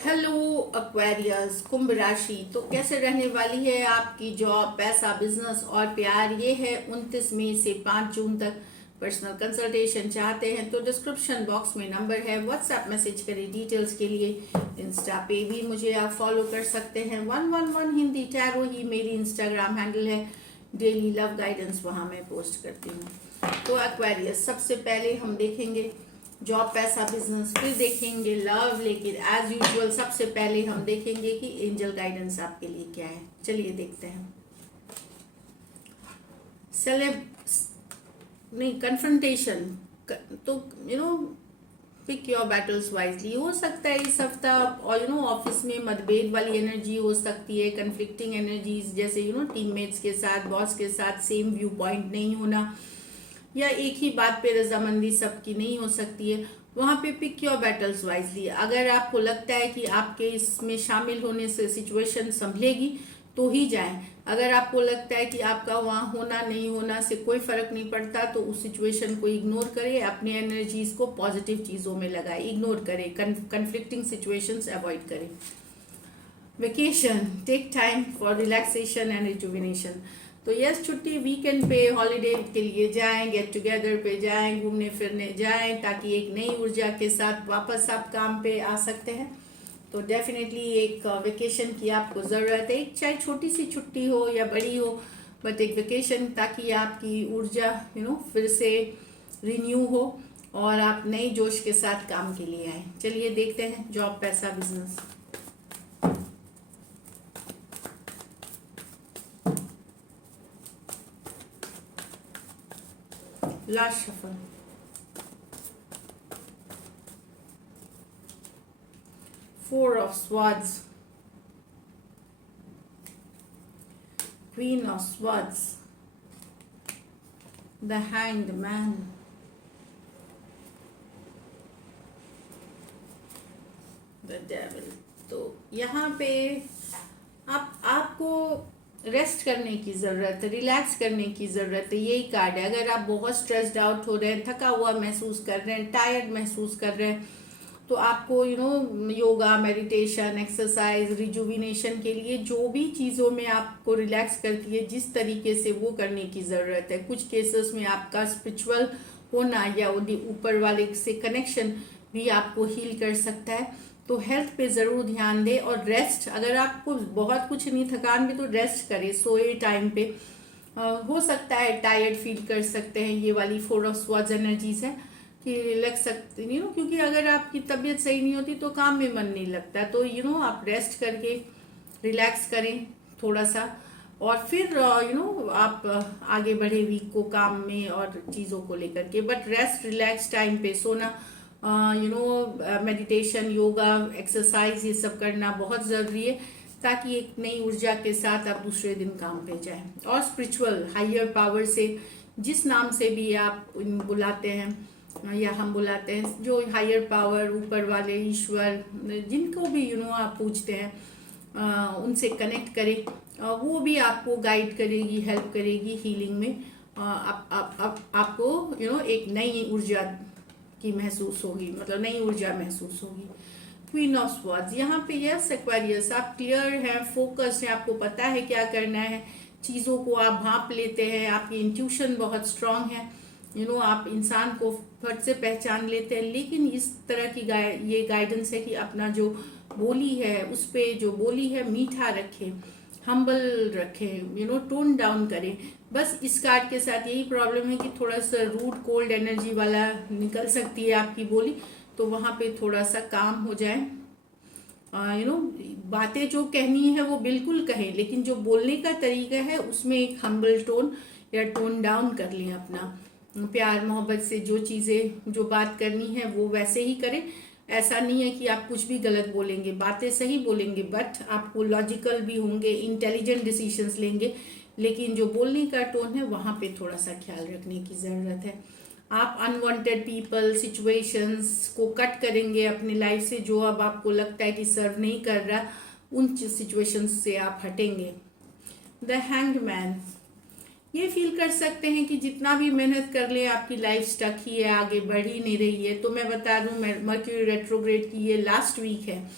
Hello Aquarius कुंभ राशि। तो कैसे रहने वाली है आपकी जॉब, पैसा, बिजनेस और प्यार? ये है 29 मई से 5 जून तक। पर्सनल कंसल्टेशन चाहते हैं तो डिस्क्रिप्शन बॉक्स में नंबर है, व्हाट्सएप मैसेज करें डिटेल्स के लिए। इंस्टा पे भी मुझे आप फॉलो कर सकते हैं, 111 हिंदी टैरो ही मेरी इंस्टाग्राम हैंडल है। डेली लव गाइडेंस वहाँ मैं पोस्ट करती हूँ। तो एक्वेरियस, सबसे पहले हम देखेंगे जॉब, पैसा, बिजनेस, फिर देखेंगे लव, लेकिन एज यूजुअल सबसे पहले हम देखेंगे कि एंजल गाइडेंस आपके लिए क्या है। चलिए देखते हैं। सेलेब नहीं, कन्फ्रंटेशन। तो पिक योर बैटल्स वाइजली। हो सकता है इस हफ्ता और ऑफिस में मतभेद वाली एनर्जी हो सकती है, कन्फ्लिक्टिंग एनर्जीज, जैसे टीममेट्स के साथ, बॉस के साथ सेम व्यू पॉइंट नहीं होना, या एक ही बात पे रजामंदी सबकी नहीं हो सकती है। वहाँ पे पिक योर बैटल्स वाइजली। अगर आपको लगता है कि आपके इसमें शामिल होने से सिचुएशन संभलेगी तो ही जाएं। अगर आपको लगता है कि आपका वहाँ होना नहीं होना से कोई फर्क नहीं पड़ता तो उस सिचुएशन को इग्नोर करें, अपनी एनर्जीज को पॉजिटिव चीज़ों में लगाएं, इग्नोर करें, कन्फ्लिक्टिंग सिचुएशंस अवॉइड करें। Vacation, take time for relaxation and rejuvenation. तो यस, छुट्टी, वीकेंड पे, हॉलीडे के लिए जाएं, गेट टुगेदर पे जाएं, घूमने फिरने जाएं, ताकि एक नई ऊर्जा के साथ वापस आप काम पे आ सकते हैं। तो डेफिनेटली एक वेकेशन की आपको ज़रूरत है, चाहे छोटी सी छुट्टी हो या बड़ी हो, बट एक वेकेशन, ताकि आपकी ऊर्जा फिर से रिन्यू हो और आप नई जोश के साथ काम के लिए आए। चलिए देखते हैं जॉब, पैसा, business. Last shuffle. Four of Swords, Queen of Swords, the Hanged Man, the Devil। तो यहाँ पे आपको रेस्ट करने की ज़रूरत है, रिलैक्स करने की ज़रूरत है, यही कार्ड है। अगर आप बहुत स्ट्रेस्ड आउट हो रहे हैं, थका हुआ महसूस कर रहे हैं, टायर्ड महसूस कर रहे हैं, तो आपको योगा, मेडिटेशन, एक्सरसाइज, रिजुविनेशन के लिए जो भी चीज़ों में आपको रिलैक्स करती है, जिस तरीके से वो करने की ज़रूरत है। कुछ केसेस में आपका स्पिरिचुअल होना या ऊपर वाले से कनेक्शन भी आपको हील कर सकता है। तो हेल्थ पे ज़रूर ध्यान दें और रेस्ट, अगर आपको बहुत कुछ नहीं, थकान भी, तो रेस्ट करें, सोए टाइम पे। हो सकता है टायर्ड फील कर सकते हैं, ये वाली 4 ऑफ स्वॉर्ड्स एनर्जीज है कि लग सकती क्योंकि अगर आपकी तबीयत सही नहीं होती तो काम में मन नहीं लगता। तो आप रेस्ट करके रिलैक्स करें थोड़ा सा, और फिर आप आगे बढ़े वीक को काम में और चीज़ों को लेकर के। बट रेस्ट, रिलैक्स, टाइम पे सोना, मेडिटेशन, योगा, एक्सरसाइज, ये सब करना बहुत ज़रूरी है, ताकि एक नई ऊर्जा के साथ आप दूसरे दिन काम पे जाएं। और स्पिरिचुअल हायर पावर से, जिस नाम से भी आप बुलाते हैं या हम बुलाते हैं, जो हायर पावर, ऊपर वाले, ईश्वर, जिनको भी आप पूछते हैं, उनसे कनेक्ट करें। वो भी आपको गाइड करेगी, हेल्प करेगी हीलिंग में। आपको एक नई ऊर्जा की महसूस होगी, मतलब नई ऊर्जा महसूस होगी। क्वीन ऑफ स्वॉर्ड्स, यहाँ पे यस एक्वेरियस, आप क्लियर हैं, फोकस है, आपको पता है क्या करना है, चीज़ों को आप भांप लेते हैं, आपकी इंट्यूशन बहुत स्ट्रांग है, आप इंसान को फट से पहचान लेते हैं। लेकिन इस तरह की ये गाइडेंस है कि अपना जो बोली है, उस पर जो बोली है, मीठा रखें, हम्बल रखें, टोन डाउन करें। बस इस कार्ड के साथ यही प्रॉब्लम है कि थोड़ा सा रूड, कोल्ड एनर्जी वाला निकल सकती है आपकी बोली, तो वहाँ पे थोड़ा सा काम हो जाए। बातें जो कहनी है वो बिल्कुल कहें, लेकिन जो बोलने का तरीका है उसमें एक हम्बल टोन या टोन डाउन कर लें अपना। प्यार मोहब्बत से जो चीज़ें, जो बात करनी है वो वैसे ही करें। ऐसा नहीं है कि आप कुछ भी गलत बोलेंगे, बातें सही बोलेंगे, बट आपको लॉजिकल भी होंगे, इंटेलिजेंट डिसीजंस लेंगे, लेकिन जो बोलने का टोन है वहाँ पे थोड़ा सा ख्याल रखने की ज़रूरत है। आप अनवांटेड पीपल, सिचुएशंस को कट करेंगे अपनी लाइफ से, जो अब आपको लगता है कि सर्व नहीं कर रहा, उन सिचुएशंस से आप हटेंगे। द हैंग्ड मैन, ये फील कर सकते हैं कि जितना भी मेहनत कर ले आपकी लाइफ स्टक ही है, आगे बढ़ ही नहीं रही है। तो मैं बता दूं, मर्क्यूरी रेट्रोग्रेड की ये लास्ट वीक है,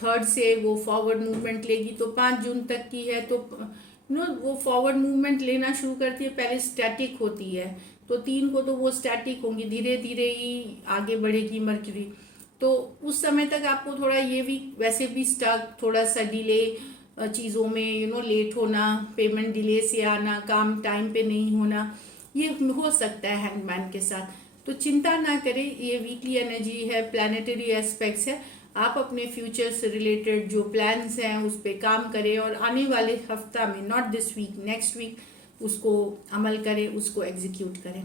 3rd से वो फॉरवर्ड मूवमेंट लेगी, तो 5 जून तक की है, तो वो फॉरवर्ड मूवमेंट लेना शुरू करती है, पहले स्टैटिक होती है, तो 3 को तो वो स्टैटिक होंगी, धीरे धीरे ही आगे बढ़ेगी मर्क्यूरी। तो उस समय तक आपको थोड़ा ये भी वैसे भी स्टक, थोड़ा सा डिले चीज़ों में लेट होना, पेमेंट डिले से आना, काम टाइम पे नहीं होना, ये हो सकता है हैंगमैन के साथ। तो चिंता ना करें, ये वीकली एनर्जी है, प्लानिटरी एस्पेक्ट्स है। आप अपने फ्यूचर से रिलेटेड जो प्लान्स हैं उस पर काम करें और आने वाले हफ्ता में, not this week, next week, उसको अमल करें, उसको एग्जीक्यूट करें।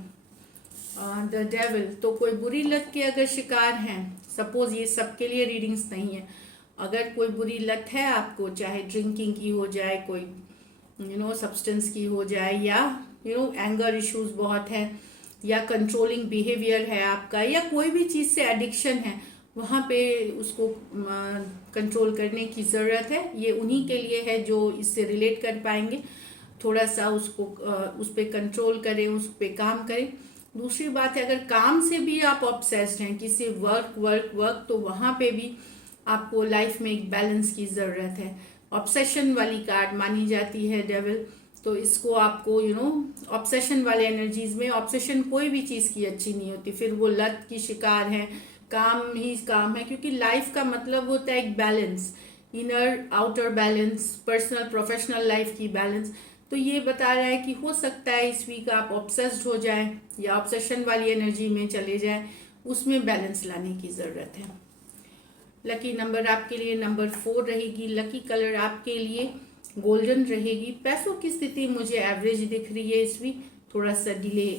द डेविल, तो कोई बुरी लत के अगर शिकार हैं, सपोज ये सबके लिए रीडिंग्स नहीं है, अगर कोई बुरी लत है आपको, चाहे ड्रिंकिंग की हो जाए, कोई सब्सटेंस की हो जाए, या एंगर इश्यूज बहुत है, या कंट्रोलिंग बिहेवियर है आपका, या कोई भी चीज़ से एडिक्शन है, वहाँ पे उसको कंट्रोल करने की ज़रूरत है। ये उन्हीं के लिए है जो इससे रिलेट कर पाएंगे। थोड़ा सा उसको उस पर कंट्रोल करें, उस पर काम करें। दूसरी बात है, अगर काम से भी आप ऑब्सेस्ड हैं, किसी वर्क, तो वहाँ पे भी आपको लाइफ में एक बैलेंस की ज़रूरत है। ऑब्सेशन वाली कार्ड मानी जाती है डेविल, तो इसको आपको ऑब्सेशन वाले एनर्जीज में, ऑब्सेशन कोई भी चीज़ की अच्छी नहीं होती, फिर वो लत की शिकार है, काम ही काम है, क्योंकि लाइफ का मतलब होता है एक balance, inner outer balance, personal professional life की बैलेंस। तो ये बता रहा है कि हो सकता है इस वीक आप ऑब्सेस्ड हो जाएं या ऑब्सेशन वाली एनर्जी में चले जाएं, उसमें बैलेंस लाने की ज़रूरत है। लकी नंबर आपके लिए नंबर 4 रहेगी। लकी कलर आपके लिए गोल्डन रहेगी। पैसों की स्थिति मुझे एवरेज दिख रही है इस वीक, थोड़ा सा डिले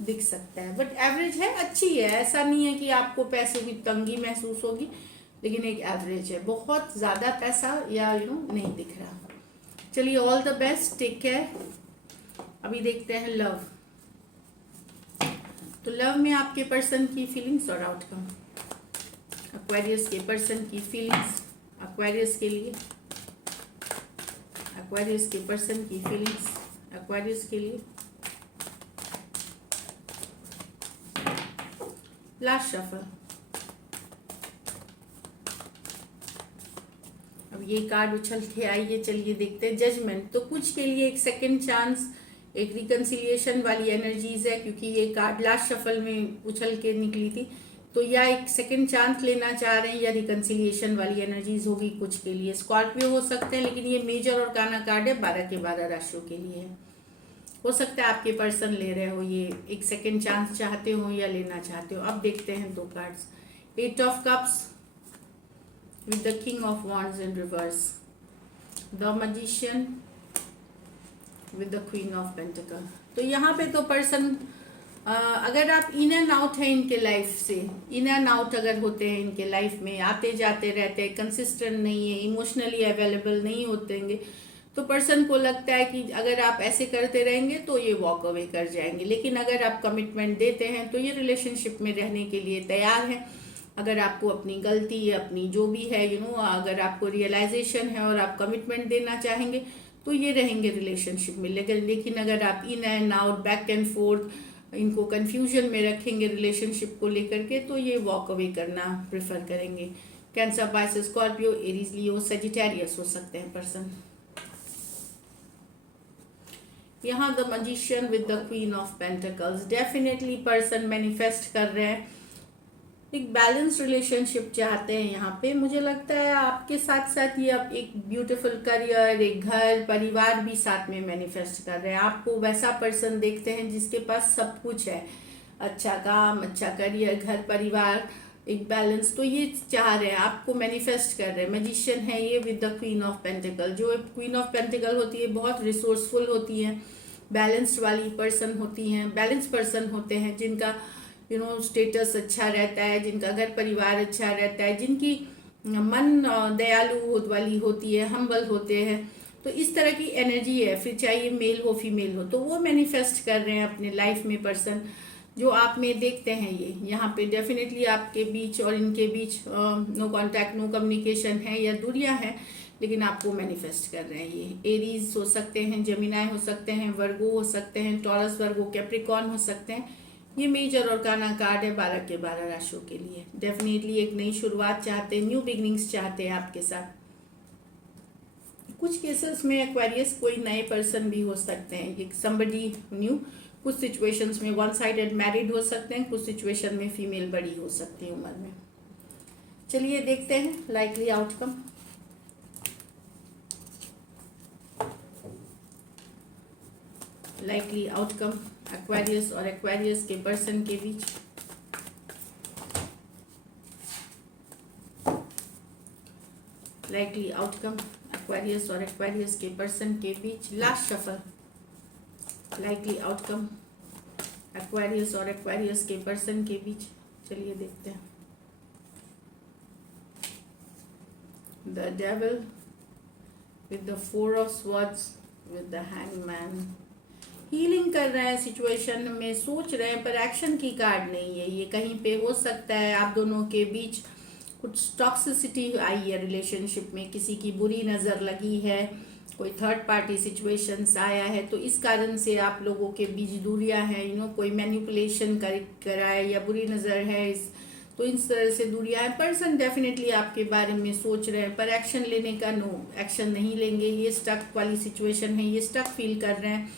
दिख सकता है, बट एवरेज है, अच्छी है। ऐसा नहीं है कि आपको पैसों की तंगी महसूस होगी, लेकिन एक एवरेज है, बहुत ज़्यादा पैसा या नहीं दिख रहा। चलिए, all the best, take care. अभी देखते हैं लव। तो लव में आपके पर्सन की फीलिंग्स और आउटकम। एक्वेरियस के पर्सन की फीलिंग्स एक्वेरियस के लिए, एक्वेरियस के पर्सन की फीलिंग्स एक्वेरियस के लिए। Last shuffle. अब ये कार्ड उछल के आइए, चलिए देखते हैं जजमेंट। तो कुछ के लिए एक सेकंड चांस, एक रिकंसिलिएशन वाली एनर्जीज है, क्योंकि ये कार्ड लास्ट शफल में उछल के निकली थी। तो या एक सेकंड चांस लेना चाह रहे हैं, या रिकंसिलिएशन वाली एनर्जीज होगी कुछ के लिए। स्कॉर्पियो हो सकते हैं, लेकिन ये मेजर और काना कार्ड है, 12 के 12 राशियों के लिए है। हो सकता है आपके पर्सन ले रहे हो, ये एक सेकंड चांस चाहते हो या लेना चाहते हो। अब देखते हैं 2 cards. 8 of cups with the king of wands in reverse, the magician with the queen of pentacle। तो यहाँ पे तो पर्सन, अगर आप इन एंड आउट है इनके लाइफ से, इन एंड आउट अगर होते हैं इनके लाइफ में, आते जाते रहते हैं, कंसिस्टेंट नहीं है, इमोशनली अवेलेबल नहीं होते, तो पर्सन को लगता है कि अगर आप ऐसे करते रहेंगे तो ये वॉक अवे कर जाएंगे। लेकिन अगर आप कमिटमेंट देते हैं तो ये रिलेशनशिप में रहने के लिए तैयार है। अगर आपको अपनी गलती, अपनी जो भी है अगर आपको रियलाइजेशन है और आप कमिटमेंट देना चाहेंगे तो ये रहेंगे रिलेशनशिप में। लेकिन अगर आप in and out, back and fourth, इनको कंफ्यूजन में रखेंगे रिलेशनशिप को लेकर के, तो ये वॉक अवे करना प्रेफर करेंगे। कैंसर, पाइसेस, स्कॉर्पियो, एरीज, लियो, सजिटेरियस हो सकते हैं पर्सन। यहाँ the magician with the queen of pentacles. Definitely person manifest कर रहे हैं, एक बैलेंस रिलेशनशिप चाहते हैं। यहाँ पे मुझे लगता है आपके साथ साथ ये आप एक ब्यूटीफुल करियर, एक घर, परिवार भी साथ में मैनिफेस्ट कर रहे हैं। आपको वैसा पर्सन देखते हैं जिसके पास सब कुछ है, अच्छा काम, अच्छा करियर, घर, परिवार, एक बैलेंस, तो ये चाह रहे हैं, आपको मैनिफेस्ट कर रहे हैं। मैजिशियन है ये with the queen of pentacle. जो क्वीन ऑफ पेंटिकल होती है बहुत रिसोर्सफुल होती हैं, बैलेंस्ड वाली पर्सन होती हैं, बैलेंस पर्सन होते हैं, जिनका स्टेटस अच्छा रहता है, जिनका घर परिवार अच्छा रहता है, जिनकी मन दयालु वाली होती है, हम्बल होते हैं। तो इस तरह की एनर्जी है, फिर चाहे मेल हो फीमेल हो, तो वो मैनिफेस्ट कर रहे हैं अपने लाइफ में पर्सन जो आप में देखते हैं। ये यहाँ पे डेफिनेटली आपके बीच और इनके बीच नो कांटेक्ट, नो कम्युनिकेशन है या दूरियां हैं, लेकिन आपको मैनिफेस्ट कर रहे हैं। ये एरीज हो सकते हैं, जेमिनाई हो सकते हैं, वर्गो हो सकते हैं, टॉरस, वर्गो, कैप्रिकॉर्न हो सकते हैं, ये मेजर और काना कार्ड है 12 के 12 राशियों के लिए। डेफिनेटली एक नई शुरुआत चाहते हैं, न्यू बिगनिंग्स चाहते हैं आपके साथ। कुछ केसेस में एक्वेरियस कोई नए पर्सन भी हो सकते हैं, एक समबडी न्यू। कुछ सिचुएशंस में वन साइडेड मैरिड हो सकते हैं, कुछ सिचुएशन में फीमेल बड़ी हो सकती है उम्र में। चलिए देखते हैं likely outcome. Likely outcome Aquarius और एक्वेरियस के पर्सन के बीच। लाइकली आउटकम एक्वेरियस और एक्वेरियस के पर्सन के बीच। Last shuffle. Likely outcome Aquarius और एक्वेरियस के पर्सन के बीच। चलिए देखते हैं। The Devil with the 4 of swords with the Hangman. Healing कर रहे हैं, सिचुएशन में सोच रहे हैं, पर एक्शन की कार्ड नहीं है। ये कहीं पे हो सकता है आप दोनों के बीच कुछ टॉक्सिसिटी आई है रिलेशनशिप में, किसी की बुरी नज़र लगी है, कोई थर्ड पार्टी सिचुएशंस आया है, तो इस कारण से आप लोगों के बीच दूरियां हैं। कोई मैनिपुलेशन करा है या बुरी नज़र है, तो इस तरह से दूरियां हैं। पर्सन डेफिनेटली आपके बारे में सोच रहे हैं, पर एक्शन लेने का एक्शन नहीं लेंगे। ये स्टक वाली सिचुएशन है, ये स्टक फील कर रहे हैं,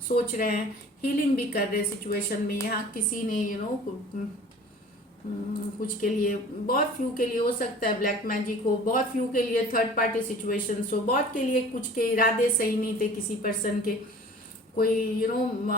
सोच रहे हैं, हीलिंग भी कर रहे हैं सिचुएशन में। यहाँ किसी ने कुछ के लिए, बहुत फ्यू के लिए हो सकता है ब्लैक मैजिक हो, बहुत फ्यू के लिए थर्ड पार्टी सिचुएशंस हो, बहुत के लिए कुछ के इरादे सही नहीं थे किसी पर्सन के, कोई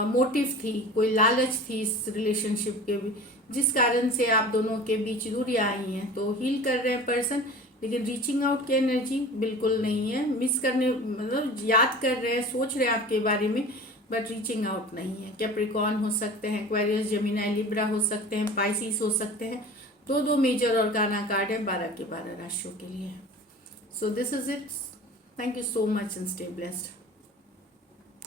मोटिव थी, कोई लालच थी इस रिलेशनशिप के भी, जिस कारण से आप दोनों के बीच दूरियां आई हैं। तो हील कर रहे हैं पर्सन, लेकिन रीचिंग आउट की एनर्जी बिल्कुल नहीं है। मिस करने मतलब याद कर रहे हैं, सोच रहे हैं आपके बारे में, बट रीचिंग आउट नहीं है। कैप्रिकॉर्न हो सकते हैं, एक्वेरियस, जेमिनी, लिब्रा हो सकते हैं, पाइसिस हो सकते हैं। दो मेजर और काना कार्ड है 12 के 12 राशियों के लिए। So this is it. Thank you so much and stay blessed.